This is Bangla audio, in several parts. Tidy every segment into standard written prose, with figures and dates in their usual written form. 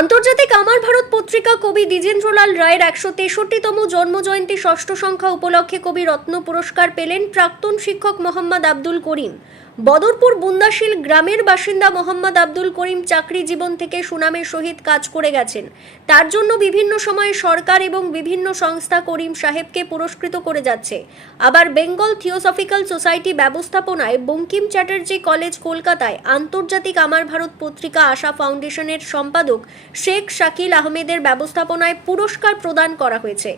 আন্তর্জাতিক আমার ভারত পত্রিকা কবি দ্বিজেন্দ্রলাল রায়ের ১৬৩তম জন্মজয়ন্তী ষষ্ঠ সংখ্যা উপলক্ষে কবি রত্ন পুরস্কার পেলেন প্রাক্তন শিক্ষক মোহাম্মদ আব্দুল করিম। বদরপুর বুন্দাশিল গ্রামের বাসিন্দা মোহাম্মদ আব্দুল করিম চাকরি জীবন থেকে সুনামের সহিত কাজ করে গেছেন। তার জন্য বিভিন্ন সময়ে সরকার এবং বিভিন্ন সংস্থা করিম সাহেবকে পুরস্কৃত করে যাচ্ছে। আবার বেঙ্গল থিওসফিক্যাল সোসাইটি ব্যবস্থাপনায় বঙ্কিম চ্যাটার্জি কলেজ কলকাতায় আন্তর্জাতিক আমার ভারত পত্রিকা আশা ফাউন্ডেশনের সম্পাদক শেখ শাকিল আহমেদের ব্যবস্থাপনায় পুরস্কার প্রদান করা হয়েছে।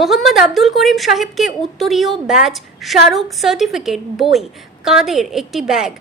মোহাম্মদ আব্দুল করিম সাহেবকে উত্তরীয়, ব্যাজ, স্মারক, সার্টিফিকেট, বই, কাঁধের একটি ব্যাগ,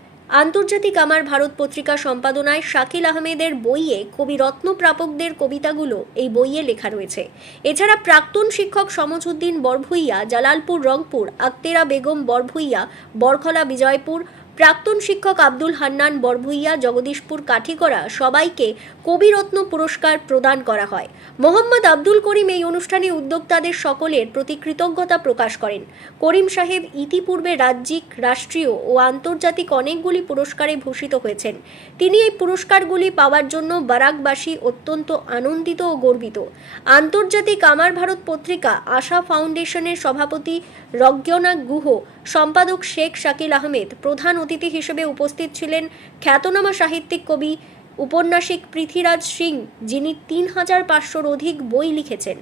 আন্তর্জাতিক আমার ভারত পত্রিকা সম্পাদনায় শাকিল আহমেদের বইয়ে কবি রত্ন প্রাপকদের কবিতাগুলো এই বইয়ে লেখা রয়েছে। এছাড়া প্রাক্তন শিক্ষক সমঝুদ্দিন বরভুইয়া, জালালপুর রংপুর, আক্তেরা বেগম বরভুইয়া, বরখলা বিজয়পুর, প্রাক্তন শিক্ষক আব্দুল হান্নান বরভুইয়া, জগদীশপুর কাঠিগড়া সবাইকে কবিরত্ন পুরস্কার প্রদান করা হয়। মোহাম্মদ আব্দুল করিম এই অনুষ্ঠানে উদ্যোক্তাদের সকলের প্রতি কৃতজ্ঞতা প্রকাশ করেন। করিম সাহেব ইতিপূর্বে রাজ্যিক, রাষ্ট্রীয় ও আন্তর্জাতিক অনেকগুলি পুরস্কারে ভূষিত হয়েছেন। তিনি এই পুরস্কারগুলি পাওয়ার জন্য বারাকবাসী অত্যন্ত আনন্দিত ও গর্বিত। আন্তর্জাতিক আমার ভারত পত্রিকা আশা ফাউন্ডেশনের সভাপতি রজ্ঞনা গুহ, সম্পাদক শেখ শাকিল আহমেদ, প্রধান অতিথি হিসেবে উপস্থিত ছিলেন খ্যাতনামা সাহিত্যিক কবি উপন্যাসিক পৃথ্বীরাজ সিং, যিনি ৩৫০০-র অধিক বই লিখেছেন।